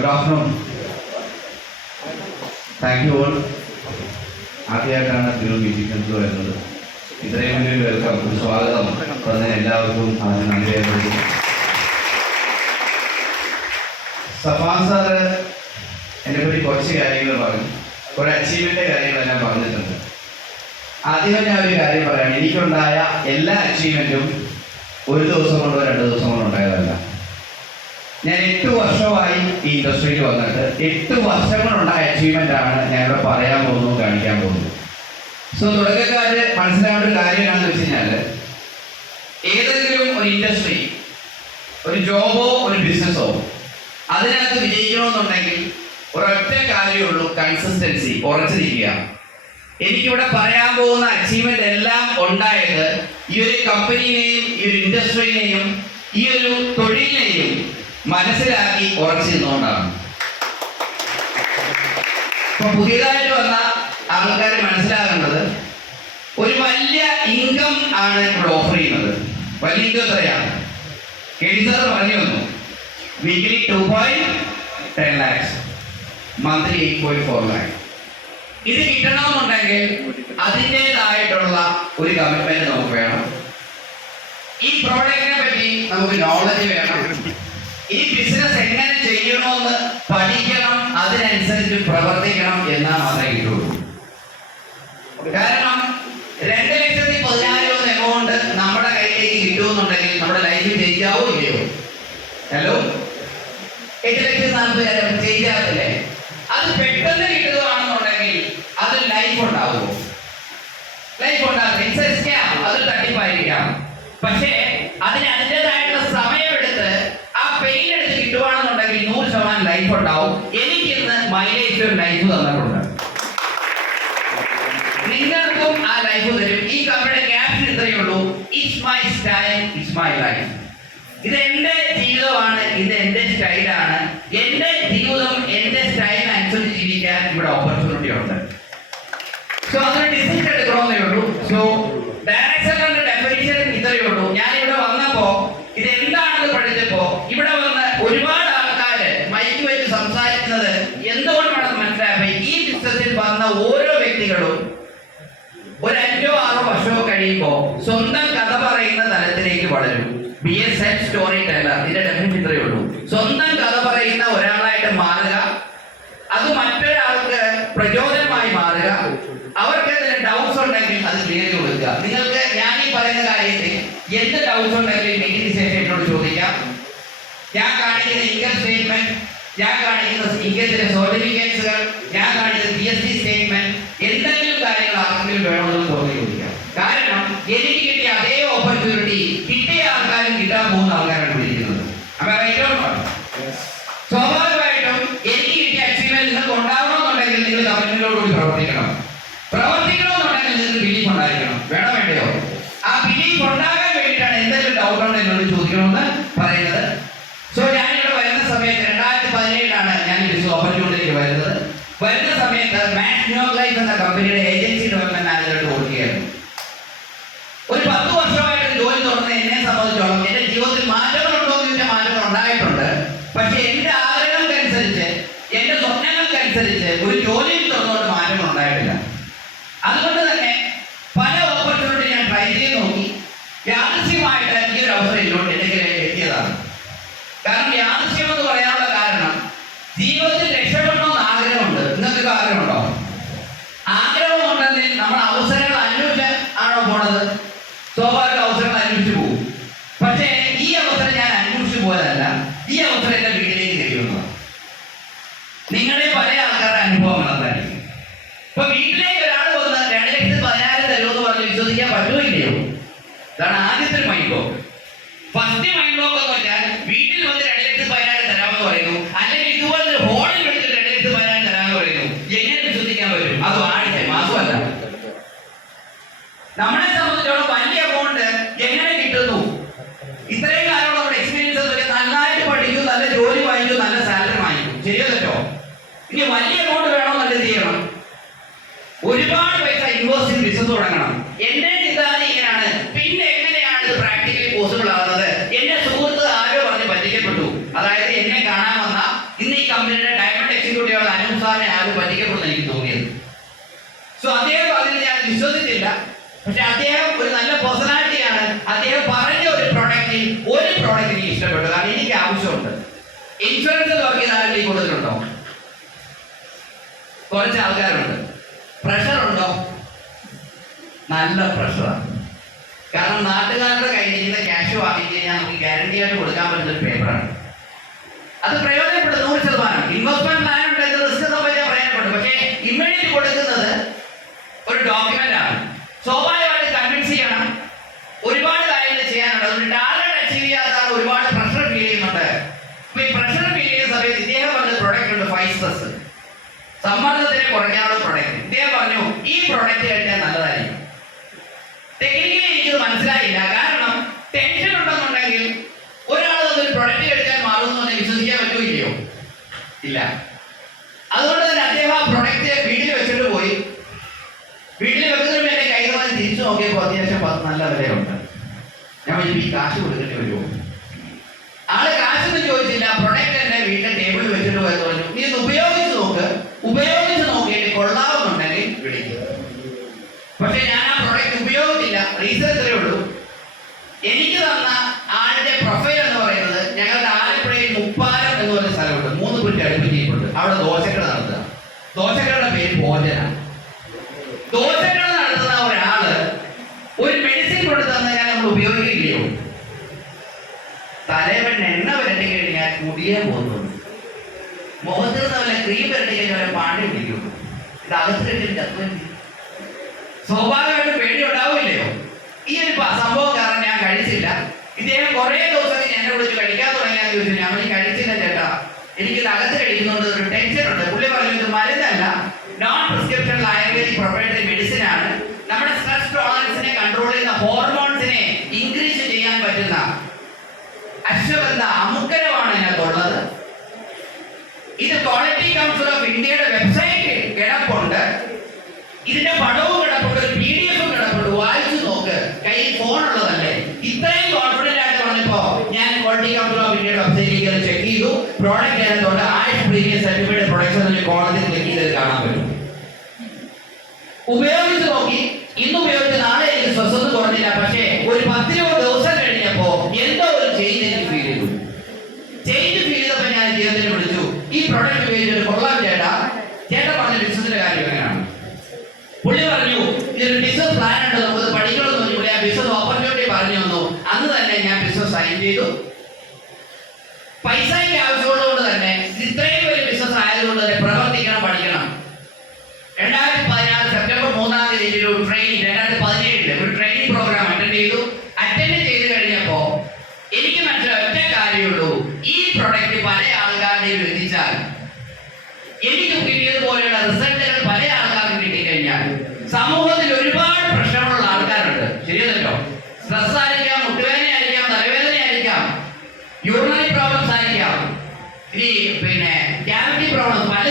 Good afternoon. Thank you all. ആദ്യമായിട്ടാണ് ഒരു meeting വരുന്നത്. ഇത്രയും വലിയൊരു വെൽക്കം, ഒരു സ്വാഗതം പറഞ്ഞ എല്ലാവർക്കും നന്ദി രേഖപ്പെടുത്തുന്നു. സഫാൻ സാറ് എന്നെ പറ്റി കുറച്ച് കാര്യങ്ങൾ പറഞ്ഞു, കുറെ അച്ചീവ്മെന്റ് കാര്യങ്ങളെല്ലാം പറഞ്ഞിട്ടുണ്ട്. ആദ്യമേ ഞാൻ ഒരു കാര്യം പറയാം, എനിക്കുണ്ടായ എല്ലാ അച്ചീവ്മെന്റും ഒരു ദിവസം കൊണ്ടോ 2 ദിവസം കൊണ്ടോ ഉണ്ടായതല്ല. ഞാൻ 8 വർഷമായി ഈ ഇൻഡസ്ട്രിയിൽ വന്നിട്ട് 8 വർഷങ്ങളുണ്ടായ അച്ചീവ്മെന്റ് ആണ് ഞാൻ ഇവിടെ പറയാൻ പോകുന്നു, കാണിക്കാൻ പോകുന്നു. സോ തുടക്കക്കാര് മനസ്സിലാവേണ്ട ഒരു കാര്യം എന്താണെന്ന് വെച്ച് കഴിഞ്ഞാൽ, ഏതെങ്കിലും ഒരു ഇൻഡസ്ട്രി, ഒരു ജോബോ ഒരു ബിസിനസ്സോ അതിനകത്ത് വിജയിക്കണമെന്നുണ്ടെങ്കിൽ ഒരൊറ്റ കാര്യമേ ഉള്ളൂ, കൺസിസ്റ്റൻസി, ഉറച്ചിരിക്കുക. എനിക്കിവിടെ പറയാൻ പോകുന്ന അച്ചീവ്മെന്റ് എല്ലാം ഉണ്ടായത് ഈ ഒരു കമ്പനിയെയും ഈ ഒരു ഇൻഡസ്ട്രിയെയും ഈ ഒരു തൊഴിലിനെയും മനസ്സിലാക്കി ഉറച്ചിരുന്നുകൊണ്ടാണ്. ഇപ്പൊ പുതിയതായിട്ട് വന്ന ആൾക്കാർ മനസ്സിലാകേണ്ടത്, ഒരു വലിയ ഇൻകം ആണ് ഇവിടെ ഓഫർ ചെയ്യുന്നത്. വലിയ ഇൻകം എത്രയാണ്? കെടി സാർ പറഞ്ഞു വന്നു, വീക്കിലി 2.10 lakhs, മന്ത്ലി 8.4 lakhs. ഇത് കിട്ടണമെന്നുണ്ടെങ്കിൽ അതിൻ്റെതായിട്ടുള്ള ഒരു കമ്മിറ്റ്മെന്റ് നമുക്ക് വേണം. ഈ പ്രോഡക്റ്റിനെ പറ്റി നമുക്ക് നോളജ് വേണം. ഈ ബിസിനസ് എങ്ങനെ ചെയ്യണമെന്ന് പഠിക്കണം, അതിനനുസരിച്ച് പ്രവർത്തിക്കണം എന്നാൽ മാത്രമേ കിട്ടുള്ളൂ. കാരണം 2,14,000 എമൗണ്ട് നമ്മുടെ കയ്യിലേക്ക് കിട്ടുമെന്നുണ്ടെങ്കിൽ നമ്മുടെ ലൈഫിൽ ജയിക്കാവോ ഇല്ലയോ? ഹലോ, 8,40,000 ജയിക്കാറില്ലേ? അത് പെട്ടെന്ന് കിട്ടുകയാണെന്നുണ്ടെങ്കിൽ അത് ലൈഫ് ഉണ്ടാവുമോ? ലൈഫ് ഉണ്ടാകും. അത് തട്ടിപ്പായിരിക്കാം. പക്ഷേ അതിന് അതിൻ്റെതായിട്ടുള്ള സമയമെടുത്ത് ആ പെയിൻ എടുത്ത് കിട്ടുവാണെന്നുണ്ടെങ്കിൽ 100% ലൈഫ് ഉണ്ടാവും. എനിക്കിന്ന് മൈലേജ് ഒരു ലൈഫ് തന്നിട്ടുണ്ട്, നിങ്ങൾക്കും ആ ലൈഫ് തരും. ഈ കമ്പനിയുടെ ക്യാപ്ഷൻ ഇത്രയേ ഉള്ളൂ, it's my style, it's my life. ഇത് എന്റെ ജീവിതമാണ്, ഇത് എന്റെ സ്റ്റൈലാണ്. എന്റെ ജീവിതം എന്റെ സ്റ്റൈലിനനുസരിച്ച് ജീവിക്കാൻ ഇവിടെ ഓപ്പർച്യൂണിറ്റി ഉണ്ട്. സോ അതൊരു ഡിസിഷൻ എടുക്കണമെന്നേ ഉള്ളൂ. സോ ഡയറക്ഷന്റെ ഡെഫിനിഷൻ ഇത്രയേ ഉള്ളൂ. ഞാൻ ഇവിടെ വന്നപ്പോ ഇത് എന്താണെന്ന് പഠിച്ചപ്പോ ഇവിടെ വന്ന് ഒരുപാട് ആൾക്കാര് മൈക്ക് വെച്ച് സംസാരിക്കുന്നത് എന്തുകൊണ്ടാണെന്ന് മനസ്സിലായപ്പോ, ഈ ബിസിനസ്സിൽ വന്ന ഓരോ വ്യക്തികളും ഒരു 5-6 വർഷമോ കഴിയുമ്പോ സ്വന്തം കഥ പറയുന്ന തലത്തിലേക്ക് വളരും. B A self story teller, ഇതിന്റെ ഡെഫിനിഷൻ ഇത്രയേ ഉള്ളൂ. സ്വന്തം കഥ പറയുന്ന ഒരാളായിട്ട് മാറുക, അത് മറ്റൊരാൾക്ക് പ്രചോദനമായി മാറുക. അവർക്ക് എന്തെങ്കിലും ഡൗട്ട്സ് ഉണ്ടെങ്കിൽ അത് ക്ലിയർ ചെയ്ത് കൊടുക്കുക. നിങ്ങൾക്ക് ഞാൻ ഈ പറയുന്ന കാര്യത്തിൽ എന്ത് ഡൗട്ട്സ് ഉണ്ടെങ്കിലും മീറ്റിംഗ് ശേഷം എന്നോട് ചോദിക്കാം. ഞാൻ കാണിക്കുന്ന ഇൻകം സ്റ്റേറ്റ്മെന്റ്, ഞാൻ കാണിക്കുന്ന ഇൻകത്തിന്റെ സർട്ടിഫിക്കറ്റ്സുകൾ, ഞാൻ കാണിക്കുന്ന GST സ്റ്റേറ്റ്മെന്റ്, എന്തെങ്കിലും കാര്യങ്ങൾ ആർക്കെങ്കിലും വേണമെന്ന് തോന്നി ചോദിക്കാം. കാരണം എനിക്ക് കിട്ടിയ അതേ ഓപ്പർച്യൂണിറ്റി കിട്ടിയ ആൾക്കാരും കിട്ടാൻ പോകുന്ന ആൾക്കാരാണ് വിളിക്കുന്നത്. സ്വാഭാവികമായിട്ടും എനിക്ക് കിട്ടിയ അച്ചീവ്മെന്റ് നിങ്ങൾക്ക് ഉണ്ടാവണമെന്നുണ്ടെങ്കിൽ നിങ്ങൾ കമ്പനികളോടുകൂടി പ്രവർത്തിക്കണം. പ്രവർത്തിക്കണമെന്നുണ്ടെങ്കിൽ നിങ്ങൾക്ക് ബിലീഫ് ഉണ്ടായിരിക്കണം. വേണോ വേണ്ടയോ? ആ ബിലീഫ് ഉണ്ടാകാൻ വേണ്ടിയിട്ടാണ് എന്തെങ്കിലും ഡൗട്ട് ഉണ്ടോ എന്നോട് ചോദിക്കണമെന്ന് പറയുന്നത്. സോ ഞാനിവിടെ വരുന്ന സമയത്ത് 2017 ഞാൻ ബിസിനസ് ഓപ്പർച്യൂണിറ്റിക്ക് വരുന്നത്. വരുന്ന സമയത്ത് മാക്സ് ന്യൂ ലൈഫ് എന്ന കമ്പനിയുടെ ഏജൻസി ഡെവലപ്മെന്റ് മാനേജറായിട്ട് വർക്ക് ചെയ്യായിരുന്നു. ഒരു 10 വർഷമായിട്ട് ജോലി തുടർന്ന് എന്നെ സംബന്ധിച്ചോളം എന്റെ ജീവിതത്തിൽ മാറ്റങ്ങളുണ്ടോ എന്ന് ചോദിച്ചാൽ മാറ്റങ്ങൾ ഉണ്ടായിട്ടുണ്ട്. പക്ഷെ എന്റെ ആഗ്രഹങ്ങൾക്കനുസരിച്ച്, എന്റെ സ്വപ്നങ്ങൾക്കനുസരിച്ച് ഒരു ജോലിയിൽ തുറന്നുകൊണ്ട് മാറ്റങ്ങൾ ഉണ്ടായിട്ടില്ല. അതുകൊണ്ട് തന്നെ പല ഓപ്പർച്യൂണിറ്റി ഞാൻ ട്രൈ ചെയ്ത് നോക്കി. യാദൃശ്യമായിട്ട് ഈ ഒരു അവസരം എന്നോട് എന്തെങ്കിലും എത്തിയതാണ്. കാരണം യാദൃശ്യം എന്ന് പറയാനുള്ള കാരണം, ജീവിതത്തിൽ രക്ഷപ്പെടണമെന്ന് ആഗ്രഹമുണ്ട്. നിങ്ങൾക്ക് ആഗ്രഹമുണ്ടോ? ആഗ്രഹമുണ്ടെങ്കിൽ നമ്മൾ അവസരങ്ങൾ അന്വേഷിച്ച് ആണോ പോണത്? സ്വാഭാവിക അവസരങ്ങൾ അന്വേഷിച്ചു പോകും. പക്ഷേ ഈ അവസരം ഞാൻ അന്വേഷിച്ചു പോയതല്ല, ഈ അവസരം എന്റെ വീട്ടിലേക്ക് കഴിയുന്നതാണ്. നിങ്ങളുടെ പല ആൾക്കാരുടെ അനുഭവം അതായിരിക്കും. ഇപ്പൊ വീട്ടിലേക്ക് ഒരാൾ വന്ന് 2,14,000 തരുമെന്ന് പറഞ്ഞ് വിശ്വസിക്കാൻ പറ്റുമില്ലയോ? ഇതാണ് ആദ്യത്തെ ഒരു mind block. First mind block എന്ന് വെച്ചാൽ വീട്ടിൽ വന്ന് 2,14,000 തരാമെന്ന് പറയുന്നു, അല്ലെങ്കിൽ ഇതുപോലെ ഹോളിൽ വിളിച്ചിട്ട് 2,14,000 തരാമെന്ന് പറയുന്നു. എങ്ങനെ വിശ്വസിക്കാൻ പറ്റും? അത് ആഴ്ച മാസമല്ല. നമ്മളെ സംബന്ധിച്ചോളം വലിയ എമൗണ്ട് എങ്ങനെ കിട്ടുന്നു? ഇത്രയും കാലം നമ്മുടെ എക്സ്പീരിയൻസ് നന്നായിട്ട് പഠിക്കും, നല്ല ജോലി വാങ്ങിക്കും, നല്ല സാലറി വാങ്ങിക്കും. ശരിയോ തെറ്റോ? ഇനി വലിയ എമൗണ്ട് വേണോ? നല്ല ചെയ്യണം. ഒരുപാട് പൈസ ഇൻവെസ്റ്റ് ചെയ്ത് ബിസിനസ് തുടങ്ങണം. എന്റെ ചിന്താഗതി ഇങ്ങനെയാണ്. പിന്നെ എങ്ങനെയാണ് ഇത് പ്രാക്ടിക്കലി പോസിബിൾ ആവുന്നത്? എന്റെ സുഹൃത്ത് ആരോ പറഞ്ഞ് പറ്റിക്കപ്പെട്ടു. അതായത് എന്നെ കാണാൻ വന്ന, ഇന്ന് ഈ കമ്പനി ഇഷ്ടപ്പെട്ടു. കാരണം എനിക്ക് ആവശ്യമുണ്ട്. ഇൻഷുറൻസ് വർക്ക് ചെയ്ത ആരുടെ കൂടുതലുണ്ടോ? കുറച്ച് ആൾക്കാരുണ്ട്. പ്രഷർ ഉണ്ടോ? നല്ല പ്രഷറാണ്. കാരണം നാട്ടുകാരുടെ കയ്യിൽ നിന്ന് ക്യാഷ് വാങ്ങിക്കഴിഞ്ഞാൽ നമുക്ക് ഗ്യാരണ്ടി ആയിട്ട് കൊടുക്കാൻ പറ്റുന്ന ഒരു പേപ്പറാണ്. അത് പ്രയോജനപ്പെടും 100%. ഇൻവെസ്റ്റ്മെന്റ് പ്ലാൻ ഉണ്ട്, ഇത് റിസ്ക് സംബന്ധിച്ചാൽ പ്രയോജനപ്പെടും. പക്ഷേ ഇമ്മീഡിയറ്റ് കൊടുക്കുന്നത് ഒരു ഡോക്യുമെന്റ് ആണ്. സ്വാഭാവികമായിട്ട് കൺവിൻസ് ചെയ്യണം. ഒരുപാട് കാര്യങ്ങൾ ചെയ്യാനുണ്ട്. അതുകൊണ്ട് ടാർഗറ്റ് അച്ചീവ് ചെയ്യാത്ത ഒരുപാട് പ്രഷർ ഫീൽ ചെയ്യുന്നുണ്ട്. അപ്പൊ ഈ പ്രഷർ ഫീൽ ചെയ്യുന്ന സമയത്ത് ഇദ്ദേഹം പറഞ്ഞ പ്രൊഡക്റ്റ് ഉണ്ട്, 5 സ്ട്രെസ്, സമ്മർദ്ദത്തിനെ കുറയ്ക്കാനുള്ള പ്രൊഡക്റ്റ്. ഇദ്ദേഹം പറഞ്ഞു ഈ പ്രൊഡക്റ്റ് കഴിക്കാൻ നല്ലതായിരിക്കും. ടെക്നിക്കലി എനിക്കത് മനസ്സിലായില്ല. കാരണം ടെൻഷൻ ഉണ്ടെന്നുണ്ടെങ്കിൽ ഒരാൾ ഒരു പ്രൊഡക്റ്റ് കഴിക്കാൻ മാറുന്നു എന്ന് വിശ്വസിക്കാൻ പറ്റുമോ ഇല്ലയോ? ഇല്ല. അതുകൊണ്ട് തന്നെ അദ്ദേഹം ആ പ്രൊഡക്റ്റ് വീട്ടിൽ വെച്ചിട്ട് പോയി. വീട്ടിൽ വെക്കുന്നതിന് എന്റെ കയ്യിൽ വന്ന് തിരിച്ചു നോക്കിയപ്പോൾ അത്യാവശ്യം 10 നല്ല വിലയുണ്ട്. ഞാൻ ഈ കാശ് കൊടുക്കേണ്ടി വരുമോ? ആള് കാശൊന്നും ചോദിച്ചില്ല. പ്രൊഡക്റ്റ് തന്നെ വീട്ടിലെ ടേബിളിൽ വെച്ചിട്ട് പോയെന്ന് പറഞ്ഞു, നീ ഇത് ഉപയോഗിച്ച് നോക്ക്, ഉപയോഗിച്ച് നോക്കിയിട്ട് കൊള്ളാവുന്നുണ്ടെങ്കിൽ വിളിക്കുക. പക്ഷെ ഞാൻ ആ പ്രൊഡക്റ്റ് ഉപയോഗിച്ചില്ല. റീസൺ ഇത്രയേ ഉള്ളൂ. എനിക്ക് തന്ന ആളുടെ പ്രൊഫൈൽ എന്ന് പറയുന്നത്, ഞങ്ങളുടെ ആലപ്പുഴയിൽ മുപ്പാലം എന്ന് പറയുന്ന സ്ഥലമുണ്ട്, 3 കുറ്റി അടുപ്പിച്ചിട്ടുണ്ട്. അവിടെ ദോശക്കട നടത്തുക. ദോശക്കടയുടെ പേര് ഭോജന. ദോശക്കട നടത്തുന്ന ഒരാള് ഒരു മെഡിസിൻ കൊണ്ട് തന്നാൽ നമ്മൾ ഉപയോഗിക്കുകയോ? തലവെണ്ണ എണ്ണ വരട്ടി കഴിഞ്ഞാൽ മുടിയാൻ പോകുന്നുള്ളൂ. മുഖത്തിൽ നിന്ന് വല്ല ക്രീം വരട്ടി കഴിഞ്ഞാൽ പാണ്ടി പിടിക്കുള്ളൂ. ഇത് അകത്തിട്ട് ചത്തുവൻ. സ്വാഭാവികമായിട്ട് പേടി ഉണ്ടാവില്ലയോ? ഈ ഒരു സംഭവം കാരണം ഞാൻ കഴിച്ചില്ല. ഇദ്ദേഹം കുറെ ദിവസം എന്നെ വിളിച്ച് കഴിക്കാൻ തുടങ്ങിയാന്ന് ചോദിച്ചു. ഞാൻ കഴിച്ചില്ല ചേട്ടാ, എനിക്കിത് അകത്ത് കഴിക്കുന്നുണ്ട്, ഒരു ടെൻഷൻ ഉണ്ട്. പുള്ളി പറഞ്ഞു ഇത് മരുന്നല്ല, non prescription ayurvedic proprietary medicine ആണ്. നമ്മുടെ സ്ട്രെസ് ടോളറൻസിനെ കൺട്രോൾ ചെയ്യുന്ന, ഹോർമോൺസിനെ ഇൻക്രീസ് ചെയ്യാൻ പറ്റുന്ന അശ്വഗന്ധ അമുക്കരമാണ് ഇതിനകത്തുള്ളത്. ഇത് ക്വാളിറ്റി കൗൺസിൽ ഓഫ് ഇന്ത്യയുടെ വെബ്സൈറ്റിൽ കിടപ്പുണ്ട്. ഇതിന്റെ പടവും കിടപ്പുണ്ട്, ഒരു PDF കിടപ്പുണ്ട്. വായിച്ചു നോക്ക്. കയ്യിൽ ഫോൺ ഉള്ളതല്ലേ? ഇത്രയും കോൺഫിഡന്റ് ആയിട്ട് പറഞ്ഞപ്പോ ഞാൻ ക്വാളിറ്റി കൗൺസിൽ ഓഫ് ഇന്ത്യയുടെ വെബ്സൈറ്റിലേക്ക് അത് ചെക്ക് ചെയ്തു. പ്രോഡക്റ്റ് അതിനകത്തുണ്ട്. ആയിഷ് പ്രീമിയം സർട്ടിഫൈഡ് പ്രൊഡക്ട്സ് കോളേജിൽ ക്ലിക്ക് ചെയ്ത് കാണാൻ പറ്റും. ഉപയോഗിച്ച് നോക്കി. ഇന്ന് ഉപയോഗിച്ച് നാളെ എനിക്ക് സ്വസ്ഥത കുറഞ്ഞില്ല. പക്ഷേ ഒരു 10-20 ദിവസം കഴിഞ്ഞപ്പോ എന്തോ ഒരു ചേഞ്ച് എനിക്ക് ഫീൽ ചെയ്തു. ചേഞ്ച് ഫീൽ ചെയ്തപ്പോ ഞാൻ ജീവിതത്തിന് വിളിച്ചു, ഈ പ്രൊഡക്റ്റ് ഉപയോഗിച്ചിട്ട് കൊള്ളാം ചേട്ടാ. ചേട്ടാ പറഞ്ഞ ബിസിനസിന്റെ കാര്യം എങ്ങനെയാണ്? പുള്ളി പറഞ്ഞു ഇതൊരു ബിസിനസ് പ്ലാൻ ഉണ്ട്, നമുക്ക് പഠിക്കണമെന്ന് പറഞ്ഞു. പുള്ളി ആ ബിസിനസ് ഓപ്പർച്യൂണിറ്റി പറഞ്ഞു തന്നു. അന്ന് തന്നെ ഞാൻ ബിസിനസ് സൈൻ ചെയ്തു. പൈസയ്ക്ക് ആവശ്യമുള്ളതുകൊണ്ട് തന്നെ, ഇത്രയും വലിയ ബിസിനസ് ആയതുകൊണ്ട് തന്നെ പ്രവർത്തിക്കണം, പഠിക്കണം. 2016 സെപ്റ്റംബർ 3-ാം തീയതി ഒരു ട്രെയിനിങ്, 2017 ഒരു ട്രെയിനിങ് പ്രോഗ്രാം അറ്റൻഡ് ചെയ്തു. അറ്റൻഡ് ചെയ്ത് കഴിഞ്ഞപ്പോ എനിക്ക് മനസ്സിലായ ഒറ്റ കാര്യമുള്ളൂ, ഈ പ്രൊഡക്റ്റ് പല ആൾക്കാരുടെയും എത്തിച്ചാൽ, എനിക്ക് കിട്ടിയതുപോലെയുള്ള റിസൾട്ടുകൾ പല ആൾക്കാർക്കും കിട്ടിക്കഴിഞ്ഞാൽ, സമൂഹത്തിൽ ഒരുപാട് പ്രശ്നങ്ങളുള്ള ആൾക്കാരുണ്ട്. ശരിയല്ലോ? സ്ട്രെസ് ആയിരിക്കാം, മുട്ടുവേദന ആയിരിക്കാം, തലവേദന ആയിരിക്കാം, യൂറിനറി പ്രോബ്ലംസ് ആയിരിക്കാം, ഈ ക്യാവിറ്റി പ്രോബ്ലംസ്, പല